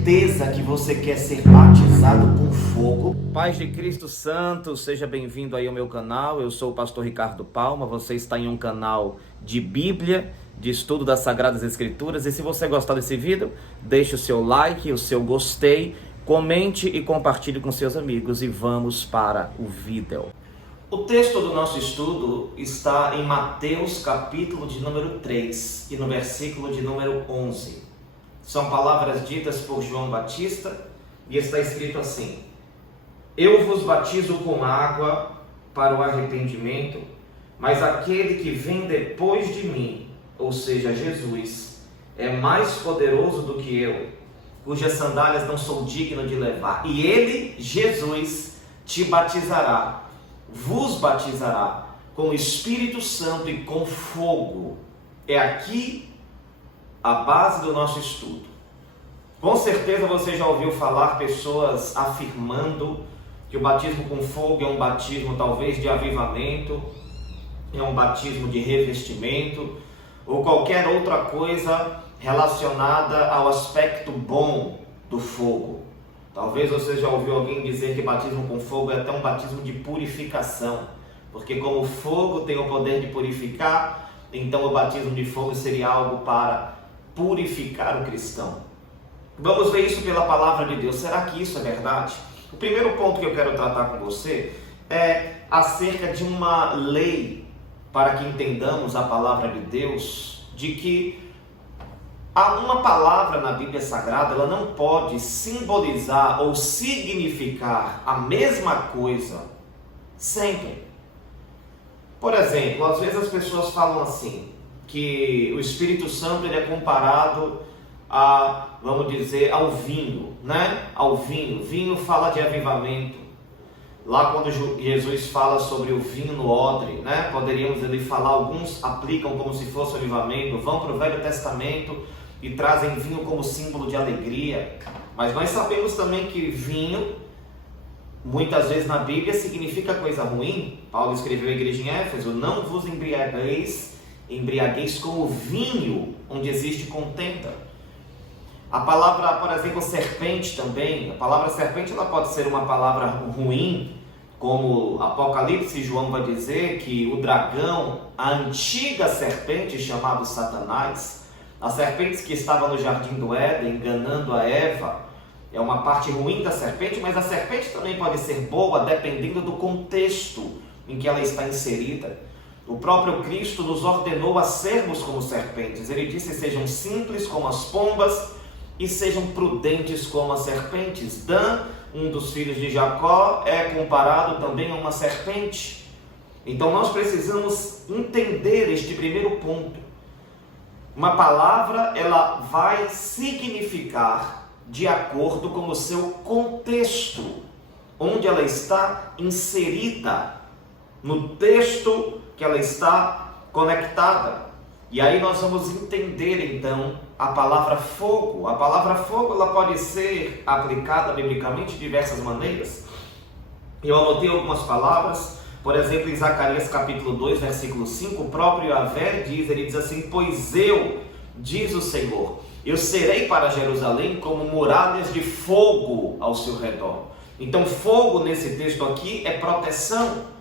certeza que você quer ser batizado com fogo? Paz de Cristo Santo, seja bem-vindo aí ao meu canal. Eu sou o pastor Ricardo Palma. Você está em um canal de Bíblia, de estudo das Sagradas Escrituras. E se você gostar desse vídeo, deixe o seu like, o seu gostei, comente e compartilhe com seus amigos. E vamos para o vídeo. O texto do nosso estudo está em Mateus, capítulo de número 3 e no versículo de número 11. São palavras ditas por João Batista e está escrito assim: Eu vos batizo com água para o arrependimento, mas aquele que vem depois de mim, ou seja, Jesus, é mais poderoso do que eu, cujas sandálias não sou digno de levar. E ele, Jesus, te batizará, vos batizará com o Espírito Santo e com fogo. É aqui a base do nosso estudo. Com certeza você já ouviu falar pessoas afirmando que o batismo com fogo é um batismo talvez de avivamento, é um batismo de revestimento ou qualquer outra coisa relacionada ao aspecto bom do fogo. Talvez você já ouviu alguém dizer que batismo com fogo é até um batismo de purificação, porque como o fogo tem o poder de purificar, então o batismo de fogo seria algo para purificar o cristão. Vamos ver isso pela palavra de Deus. Será que isso é verdade? O primeiro ponto que eu quero tratar com você é acerca de uma lei, para que entendamos a palavra de Deus, de que há uma palavra na Bíblia Sagrada, ela não pode simbolizar ou significar a mesma coisa sempre. Por exemplo, às vezes as pessoas falam assim, que o Espírito Santo ele é comparado a, vamos dizer, ao vinho, né? Ao vinho. Vinho fala de avivamento. Lá quando Jesus fala sobre o vinho no odre, né? Poderíamos ele falar, alguns aplicam como se fosse avivamento, vão para o Velho Testamento e trazem vinho como símbolo de alegria. Mas nós sabemos também que vinho, muitas vezes na Bíblia, significa coisa ruim. Paulo escreveu à igreja em Éfeso: não vos embriagueis com o vinho, onde existe contenda. A palavra, por exemplo, serpente também, a palavra serpente ela pode ser uma palavra ruim, como Apocalipse, João vai dizer que o dragão, a antiga serpente chamada Satanás, a serpente que estava no jardim do Éden enganando a Eva, é uma parte ruim da serpente, mas a serpente também pode ser boa dependendo do contexto em que ela está inserida. O próprio Cristo nos ordenou a sermos como serpentes. Ele disse: sejam simples como as pombas e sejam prudentes como as serpentes. Dan, um dos filhos de Jacó, é comparado também a uma serpente. Então nós precisamos entender este primeiro ponto. Uma palavra, ela vai significar de acordo com o seu contexto, onde ela está inserida, no texto que ela está conectada. E aí nós vamos entender então a palavra fogo. A palavra fogo ela pode ser aplicada biblicamente de diversas maneiras. Eu anotei algumas palavras, por exemplo, em Zacarias capítulo 2, versículo 5, o próprio Yahvé diz, ele diz assim: pois eu, diz o Senhor, eu serei para Jerusalém como muralhas de fogo ao seu redor. Então fogo nesse texto aqui é proteção.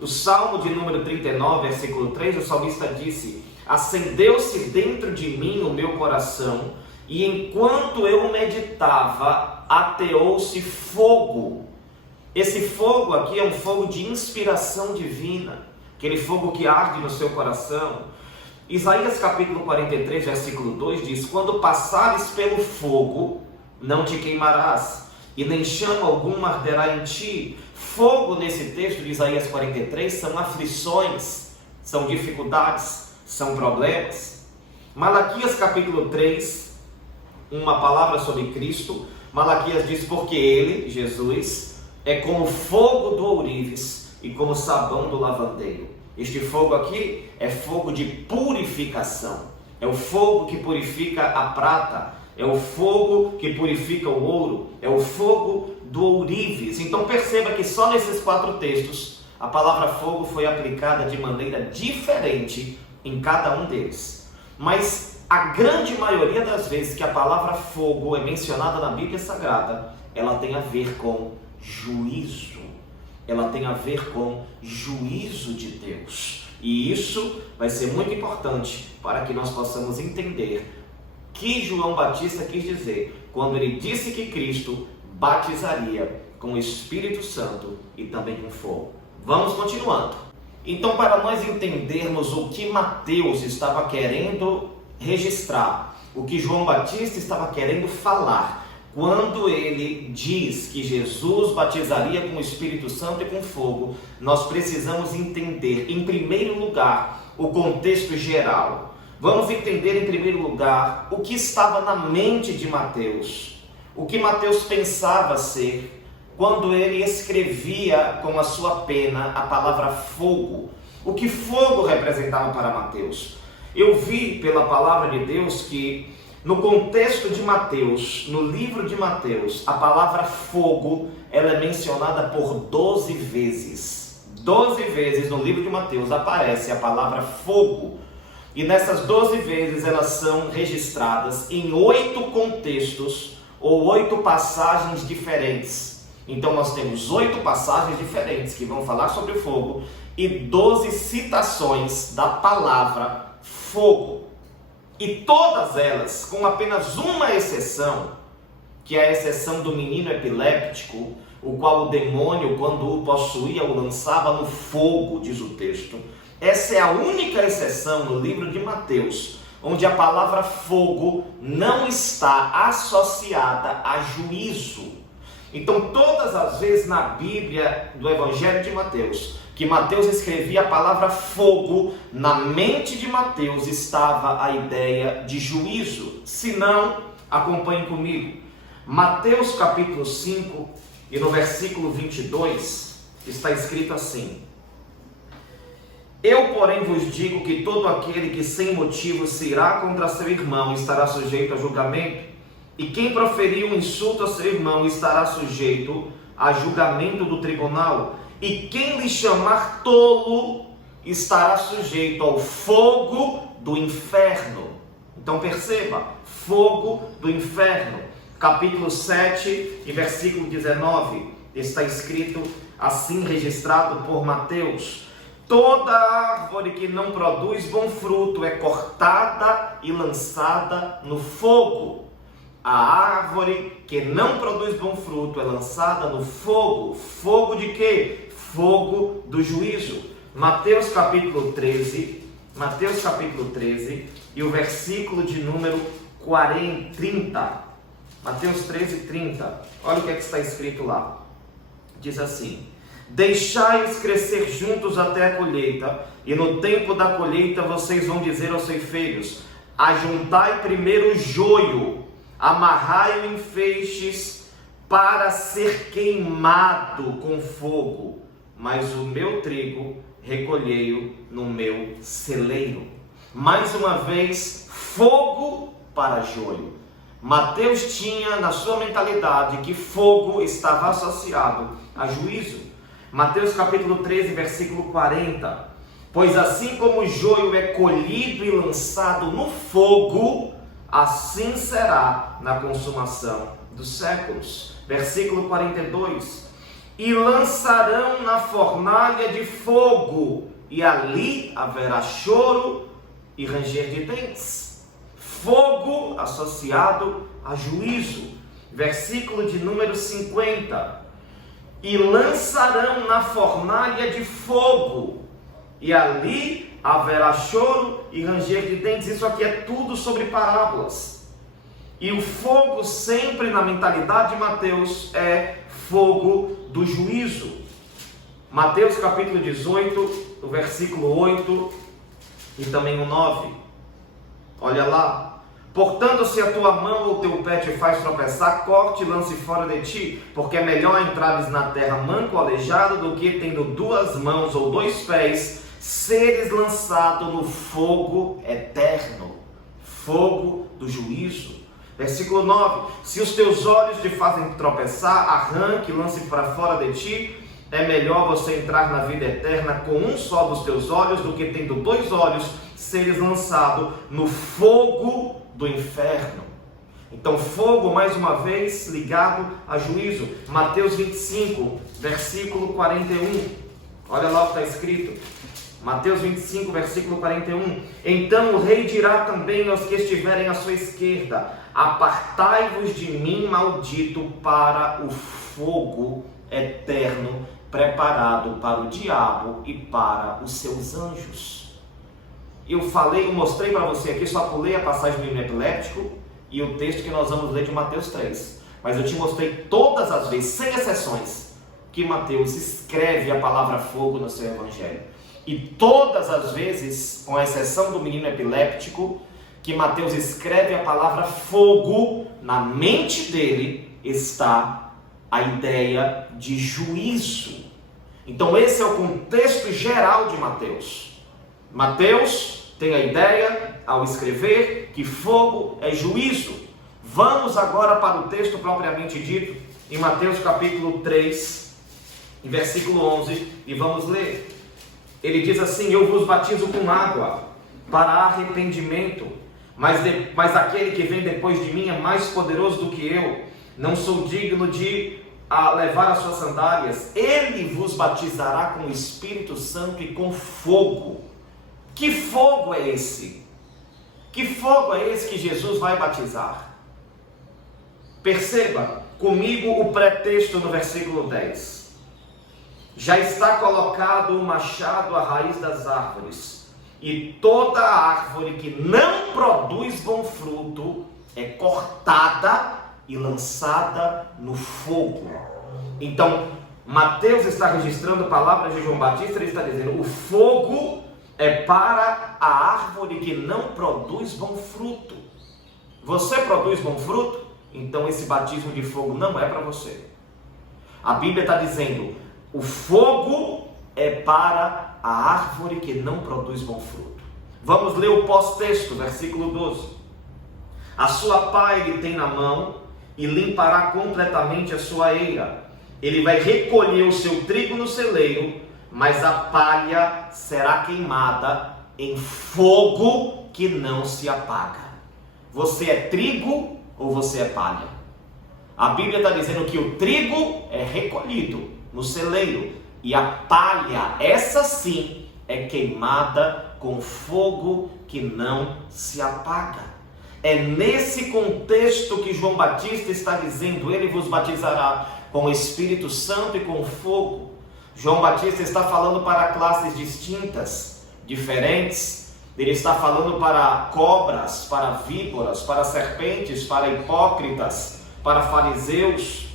O Salmo de número 39, versículo 3, o salmista disse: acendeu-se dentro de mim o meu coração, e enquanto eu meditava, ateou-se fogo. Esse fogo aqui é um fogo de inspiração divina, aquele fogo que arde no seu coração. Isaías capítulo 43, versículo 2 diz: quando passares pelo fogo, não te queimarás, e nem chama alguma arderá em ti. Fogo nesse texto de Isaías 43 são aflições, são dificuldades, são problemas. Malaquias capítulo 3, uma palavra sobre Cristo. Malaquias diz: porque ele, Jesus, é como fogo do ourives e como sabão do lavandeiro. Este fogo aqui é fogo de purificação. É o fogo que purifica a prata, é o fogo que purifica o ouro, é o fogo do ourives. Então perceba que só nesses 4 textos a palavra fogo foi aplicada de maneira diferente em cada um deles. Mas A grande maioria das vezes que a palavra fogo é mencionada na Bíblia Sagrada, ela tem a ver com juízo. Ela tem a ver com juízo de Deus. E isso vai ser muito importante para que nós possamos entender o que João Batista quis dizer quando ele disse que Cristo batizaria com o Espírito Santo e também com fogo. Vamos continuando. Então, para nós entendermos o que Mateus estava querendo registrar, o que João Batista estava querendo falar, quando ele diz que Jesus batizaria com o Espírito Santo e com fogo, nós precisamos entender, em primeiro lugar, o contexto geral. Vamos entender, em primeiro lugar, o que estava na mente de Mateus, o que Mateus pensava ser, quando ele escrevia com a sua pena a palavra fogo. O que fogo representava para Mateus? Eu vi pela palavra de Deus que no contexto de Mateus, no livro de Mateus, a palavra fogo, ela é mencionada por 12 vezes. 12 vezes no livro de Mateus aparece a palavra fogo. E nessas 12 vezes elas são registradas em 8 contextos ou 8 passagens diferentes. Então nós temos 8 passagens diferentes que vão falar sobre o fogo e 12 citações da palavra fogo. E todas elas, com apenas uma exceção, que é a exceção do menino epiléptico, o qual o demônio, quando o possuía, o lançava no fogo, diz o texto. Essa é a única exceção no livro de Mateus, onde a palavra fogo não está associada a juízo. Então, todas as vezes na Bíblia do Evangelho de Mateus, que Mateus escrevia a palavra fogo, na mente de Mateus estava a ideia de juízo. Se não, acompanhe comigo. Mateus capítulo 5 e no versículo 22 está escrito assim: Eu, porém, vos digo que todo aquele que sem motivo se irá contra seu irmão estará sujeito a julgamento, e quem proferir um insulto a seu irmão estará sujeito a julgamento do tribunal. E quem lhe chamar tolo estará sujeito ao fogo do inferno. Então perceba, fogo do inferno. Capítulo 7 e versículo 19, está escrito assim, registrado por Mateus: Toda árvore que não produz bom fruto é cortada e lançada no fogo. A árvore que não produz bom fruto é lançada no fogo. Fogo de quê? Fogo do juízo. Mateus capítulo 13 e o versículo de número 30. Mateus 13, 30. Olha o que está escrito lá. Diz assim: Deixai-os crescer juntos até a colheita, e no tempo da colheita vocês vão dizer aos ceifeiros: Ajuntai primeiro o joio, amarrai-o em feixes para ser queimado com fogo, mas o meu trigo recolhei-o no meu celeiro. Mais uma vez, fogo para joio. Mateus tinha na sua mentalidade que fogo estava associado a juízo. Mateus capítulo 13, versículo 40. Pois assim como o joio é colhido e lançado no fogo, assim será na consumação dos séculos. Versículo 42. E lançarão na fornalha de fogo, e ali haverá choro e ranger de dentes. Fogo associado a juízo. Versículo de número 50. E lançarão na fornalha de fogo, e ali haverá choro e ranger de dentes. Isso aqui é tudo sobre parábolas. E o fogo sempre na mentalidade de Mateus é fogo do juízo. Mateus capítulo 18, o versículo 8 e também o 9. Olha lá. Portanto, se a tua mão ou teu pé te faz tropeçar, corte e lance fora de ti, porque é melhor entrares na terra manco ou aleijado do que, tendo 2 mãos ou 2 pés, seres lançado no fogo eterno, fogo do juízo. Versículo 9. Se os teus olhos te fazem tropeçar, arranque e lance para fora de ti. É melhor você entrar na vida eterna com um só dos teus olhos do que, tendo 2 olhos, seres lançado no fogo do inferno. Então, fogo, mais uma vez, ligado a juízo. Mateus 25, versículo 41. Olha lá o que está escrito. Mateus 25, versículo 41. Então o rei dirá também aos que estiverem à sua esquerda: apartai-vos de mim, maldito, para o fogo eterno, preparado para o diabo e para os seus anjos. Eu mostrei para você aqui, só pulei a passagem do menino epiléptico e o texto que nós vamos ler de Mateus 3. Mas eu te mostrei todas as vezes, sem exceções, que Mateus escreve a palavra fogo no seu evangelho. E todas as vezes, com exceção do menino epiléptico, que Mateus escreve a palavra fogo, na mente dele está a ideia de juízo. Então esse é o contexto geral de Mateus. Mateus tem a ideia, ao escrever, que fogo é juízo. Vamos agora para o texto propriamente dito, em Mateus capítulo 3, versículo 11, e vamos ler. Ele diz assim: eu vos batizo com água para arrependimento, mas aquele que vem depois de mim é mais poderoso do que eu, não sou digno de levar as suas sandálias. Ele vos batizará com o Espírito Santo e com fogo. Que fogo é esse? Que fogo é esse que Jesus vai batizar? Perceba comigo o pretexto no versículo 10. Já está colocado o machado à raiz das árvores, e toda árvore que não produz bom fruto é cortada e lançada no fogo. Então, Mateus está registrando palavras de João Batista. Ele está dizendo: o fogo é para a árvore que não produz bom fruto. Você produz bom fruto? Então esse batismo de fogo não é para você. A Bíblia está dizendo: o fogo é para a árvore que não produz bom fruto. Vamos ler o pós-texto, versículo 12. A sua pá ele tem na mão e limpará completamente a sua eira. Ele vai recolher o seu trigo no celeiro, mas a palha será queimada em fogo que não se apaga. Você é trigo ou você é palha? A Bíblia está dizendo que o trigo é recolhido no celeiro e a palha, essa sim, é queimada com fogo que não se apaga. É nesse contexto que João Batista está dizendo: ele vos batizará com o Espírito Santo e com fogo. João Batista está falando para classes distintas, diferentes. Ele está falando para cobras, para víboras, para serpentes, para hipócritas, para fariseus.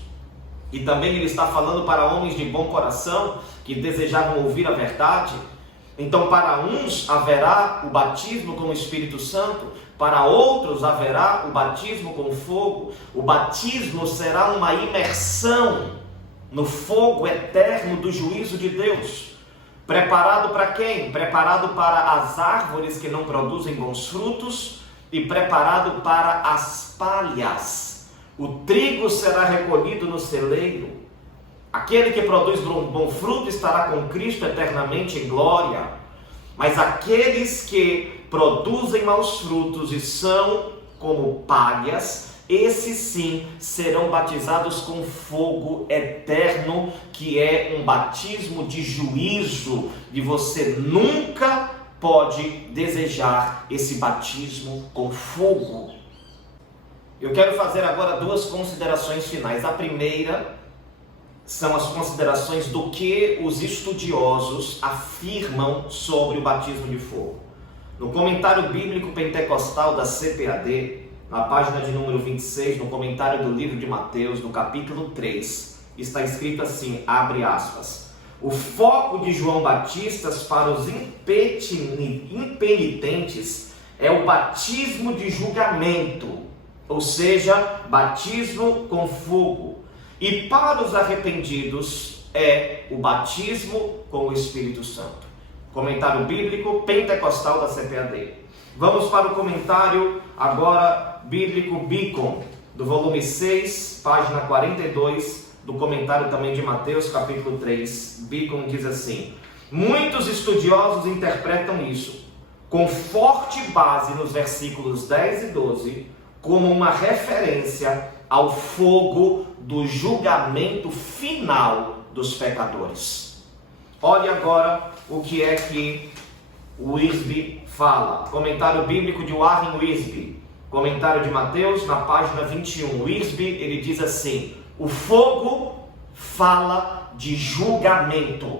E também ele está falando para homens de bom coração, que desejavam ouvir a verdade. Então, para uns haverá o batismo com o Espírito Santo, para outros haverá o batismo com fogo. O batismo será uma imersão no fogo eterno do juízo de Deus. Preparado para quem? Preparado para as árvores que não produzem bons frutos e preparado para as palhas. O trigo será recolhido no celeiro. Aquele que produz bom fruto estará com Cristo eternamente em glória. Mas aqueles que produzem maus frutos e são como palhas, esses sim serão batizados com fogo eterno, que é um batismo de juízo, e você nunca pode desejar esse batismo com fogo. Eu quero fazer agora duas considerações finais. A primeira são as considerações do que os estudiosos afirmam sobre o batismo de fogo. No comentário bíblico pentecostal da CPAD, na página de número 26, no comentário do livro de Mateus, no capítulo 3, está escrito assim, abre aspas: o foco de João Batista para os impenitentes é o batismo de julgamento, ou seja, batismo com fogo. E para os arrependidos é o batismo com o Espírito Santo. Comentário bíblico pentecostal da CPAD. Vamos para o comentário agora bíblico Beacon, do volume 6, página 42, do comentário também de Mateus, capítulo 3. Beacon diz assim: muitos estudiosos interpretam isso com forte base nos versículos 10 e 12, como uma referência ao fogo do julgamento final dos pecadores. Olhe agora o que é que Wiersbe fala. Comentário bíblico de Warren Wiersbe. Comentário de Mateus, na página 21. Wiersbe, ele diz assim: o fogo fala de julgamento.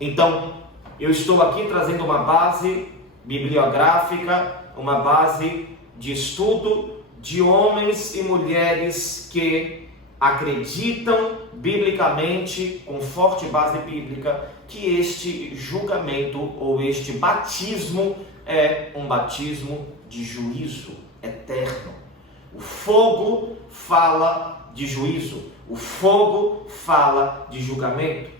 Então, eu estou aqui trazendo uma base bibliográfica, uma base de estudo de homens e mulheres que acreditam biblicamente, com forte base bíblica, que este julgamento ou este batismo é um batismo de juízo eterno. O fogo fala de juízo, o fogo fala de julgamento.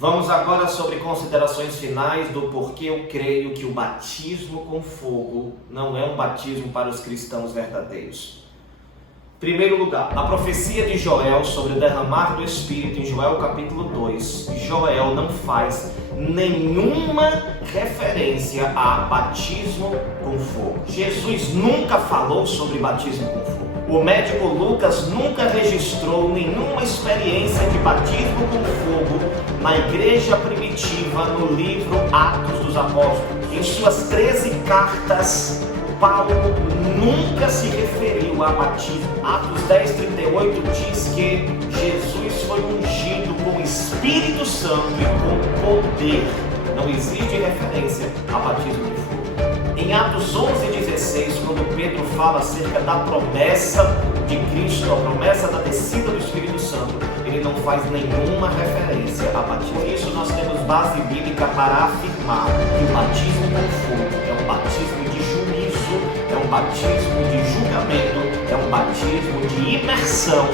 Vamos agora sobre considerações finais do porquê eu creio que o batismo com fogo não é um batismo para os cristãos verdadeiros. Em primeiro lugar, a profecia de Joel sobre o derramar do Espírito em Joel capítulo 2, Joel não faz nenhuma referência a batismo com fogo. Jesus nunca falou sobre batismo com fogo. O médico Lucas nunca registrou nenhuma experiência de batismo com fogo na igreja primitiva no livro Atos dos Apóstolos. Em suas 13 cartas, Paulo nunca se referiu a batismo. Atos 10:38 diz que Jesus foi ungido com o Espírito Santo e com poder. Não existe referência a batismo de fogo. Em Atos 11:16, quando Pedro fala acerca da promessa de Cristo, a promessa da descida do Espírito Santo, ele não faz nenhuma referência a batismo. Por isso nós temos base bíblica para afirmar que o batismo com fogo é um batismo de juízo, é um batismo de julgamento, é um batismo de imersão